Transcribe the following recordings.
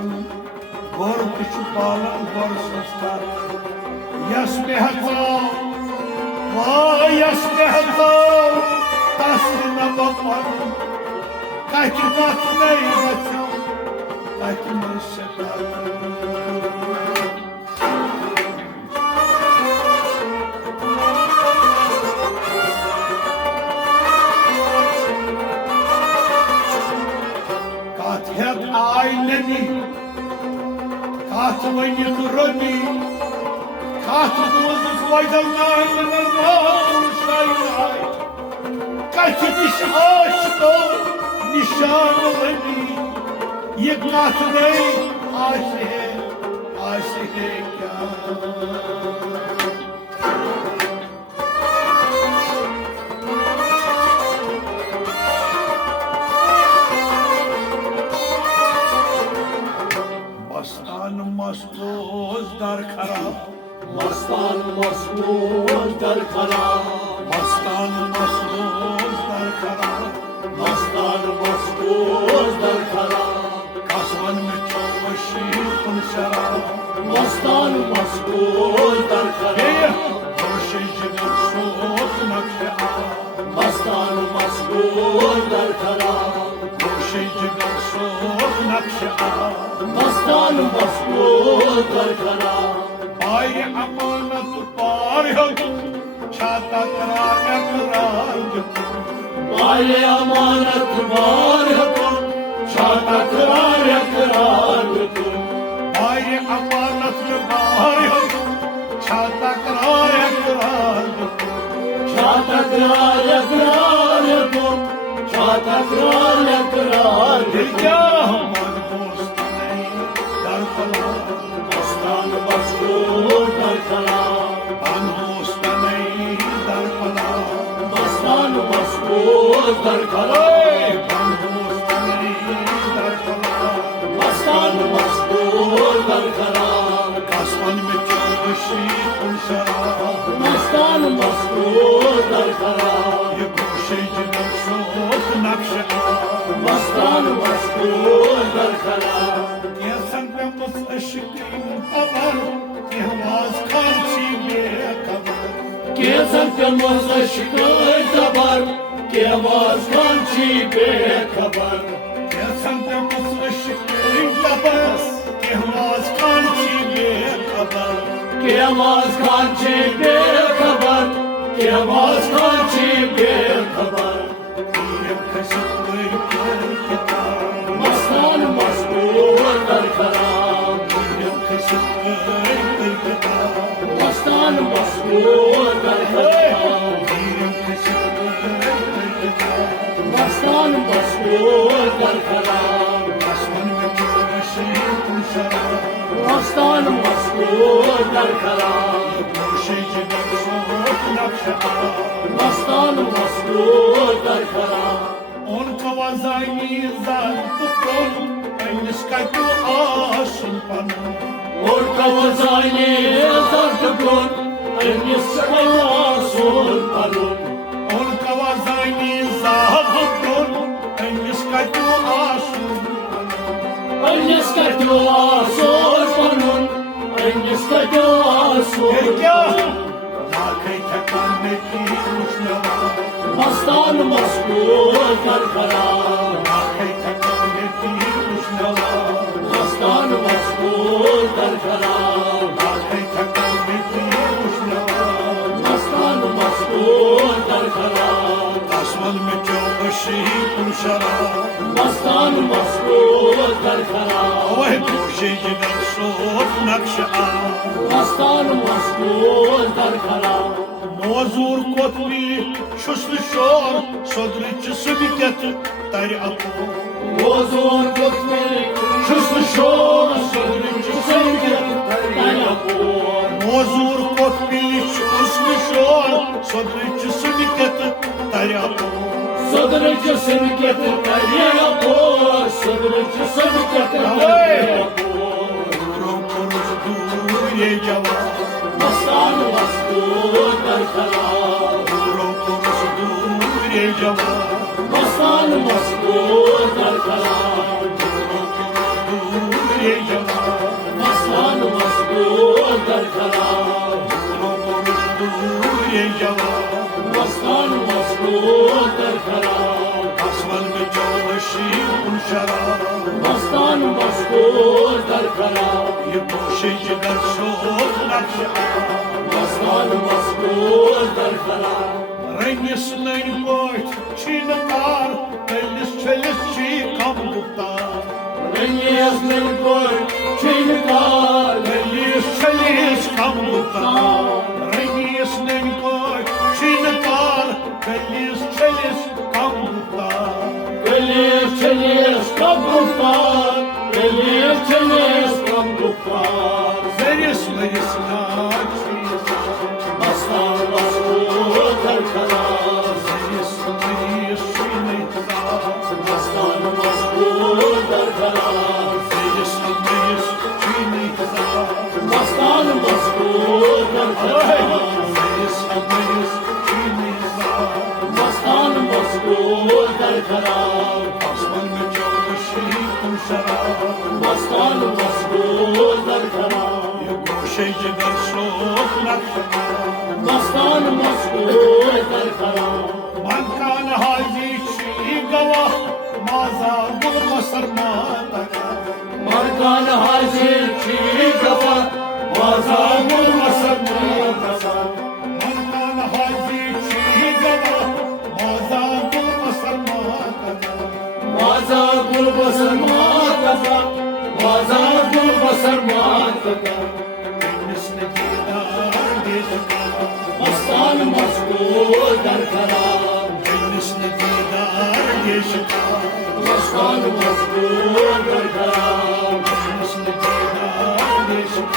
पन गोर तु पालन गोर संस्कार यस में हथो यस में हथो तस न बपन कच कथ नहीं बचो कच में सता आई नदी काथ वनिक रोनी काथ बोज वजल नान शाई कच दिश आशको निशान वनी ये काथ नहीं आश है क्या मस्तूज दर खराब मस्तान मस्तूज दर खराब मस्तान मस्तूज दर खराब मस्तान मस्तूज दर खराब कसवन में चौशी कुन शराब मस्तान मस्तूज दर खराब जोशी जिगर सोच नक्शा मस्तान मस्तूज दर खराब जोशी जिगर सोच नक्शा मस्तान मस्तूज दर खराब पाए अमानत पार हो छाता करार पाए अमानत पार हो छाता करार पाए अमानत पार हो छाता करार छाता करार छाता करार क्या मन दोस्त नहीं दर पला मस्तान मस्तूज दर खराब मन दोस्त नहीं दर पला मस्तान मस्तूज दर खराब मन दोस्त नहीं दर पला मस्तान मस्तूज दर खराब कसवन में चौशी कुन शराब मस्तान मस्तूज दर खराब ये गोशे जिगर सोच नक्शा मस्तान मस्तूज दर खराब ये संग मुस्तशिकीन अबर ये आवाज खांची बेखबर के संग मुस्तशिकीन अबर के आवाज खांची बेखबर ये संग मुस्तशिकीन अबर ये आवाज खांची बेखबर के आवाज खांची बेखबर के आवाज खांची बेखबर मस्तान मस्तूज दर खराब मस्तान मस्तूज दर खराब मस्तान मस्तूज दर खराब मस्तान मस्तूज दर खराब मस्तान मस्तूज दर खराब उनका वज़ानी ज़ात कौन इनका क्यों आसन पना उनका वज़ानी ज़ात कौन इनका आसन पना उनका वज़ानी ज़ात कौन इनका क्यों आसन पना इनका क्यों आसन पना इनका क्यों आसन क्या लाखे ठकाने की खुशनवा मस्तान मस्तूज दर खराब लाखे ठकाने की खुशनवा मस्तान मस्तूज दर खराब लाखे ठकाने की खुशनवा मस्तान मस्तूज दर खराब आसमान में चौकशी कुन शराब मस्तान मस्तूज दर खराब वह गोशे जिगर सोच नक्शा मस्तान मस्तूज दर खराब मोजूर कोतली शुस्ल शोर सदरिच सुबिकत तर अपो मोजूर कोतली शुस्ल शोर सदरिच सुबिकत तर अपो मोजूर कोतली शुस्ल शोर सदरिच सुबिकत तर अपो सदरिच सुबिकत तर अपो सदरिच सुबिकत तर अपो ये जवान मस्तान मस्तूज दर खराब ये जवान मस्तान मस्तूज दर खराब ये ये जवाब मस्तान मस्कोर कर खराब आसमान में जोशी उन शराब मस्तान मस्कोर कर खराब ये गोशे जिगर शोर नक्शा मस्तान मस्कोर कर खराब रंगस नई पोट छीन कार कलिस छलिस छी कम गुप्तार रंगीस नहीं कोई छिनकार कलिस छलिस कम गुप्तार रंगस नई पोट छीन कार कलिस छलिस कम गुप्तार गलीस चलीस कब गुफ्तार गलीस चलीस कब गुफ्तार Zeris meris naçiz मस्तान मस्कोर कर खराब Zeris meris şinitaz मस्तान मस्कोर कर खराब Zeris meris şinitaz मस्तान मस्कोर कर खराब Zeris meris şinitaz मस्तान मस्कोर कर खराब Asman में जोशी तुम शराब मस्तान मस्कोर कर खराब ये गोशे जिगर शोक नक्शा मस्तान मस्कोर कर खराब Man kan hazi çi gava Maza gul masar mataga मरकान हाजिर की गवा मजामुल मसल्लम Man kan hazi çi gava Maza gul masar mataga मजामुल बसरमात मजामुल बसरमात Kendisine didar diyecek Mastan मस्कोर कर खराब Kendisine didar diyecek मस्तान मस्कोर कर खराब Kendisine didar diyecek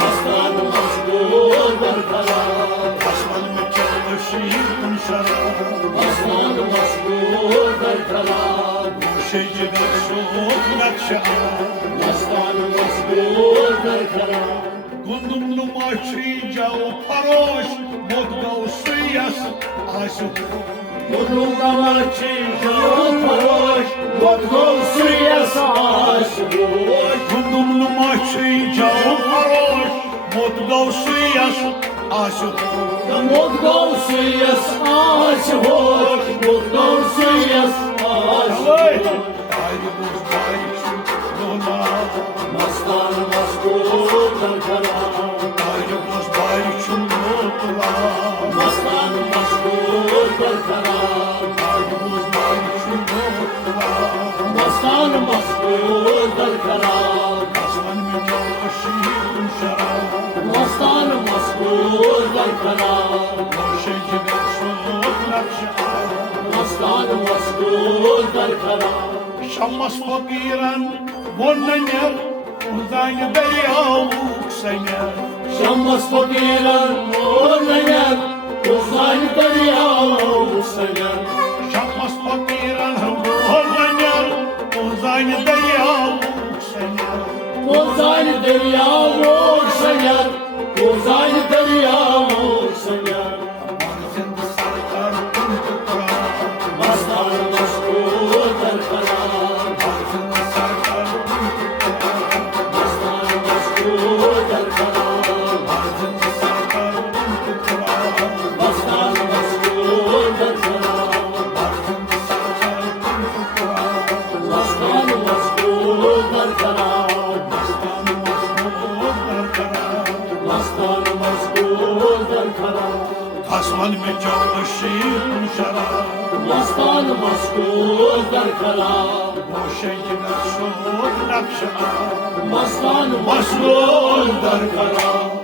मस्तान मस्कोर कर खराब Asman में çalışı kun şarab मस्तान मस्कोर कर खराब Şey cigar soğuk nakşa Mastan मस्कोर कर खराब Gundumlu maçı cao paroş Modgao suyas aşık Gurlu kamaçı jao paroş Vodgo suya saş Gundumlu maçı cao paroş Modgao suyas aşık Vodgo suya saş Vodgo suya saş Ayrı boz bayçı dola Mastan maskul kar karam Ayrı boz bayçı dola Mastan maskul kar karam Ayrı boz bayçı dola Mastan maskul kar karam Asman mı çalışı kun şarab Mastan maskul kar karam Şey cigar soğuk nakşa Mastan maskul kar karam Şammas fakiran vonlanır Uzayı deryauk sener Şammas fakiran orlayan Uzay deryav sener Şammas fakiran vonlanır Uzayı deryauk sener Uzay deryav sener Uzay deryav sener Marzında sarkar kuntukra Mastan maskul kar karam Marzında sarkar kuntukra Mastan maskul kar karam Marzında sarkar kuntukra Mastan maskul kar karam Marzında sarkar kuntukra Mastan maskul kar karam Aslan masmur darkara Mastan maskul kar karam Asman में çalışı kun şarab Mastan maskul kar karam Boşe gider soğuk nakşa Mastan Masmur maskul kar darkara karam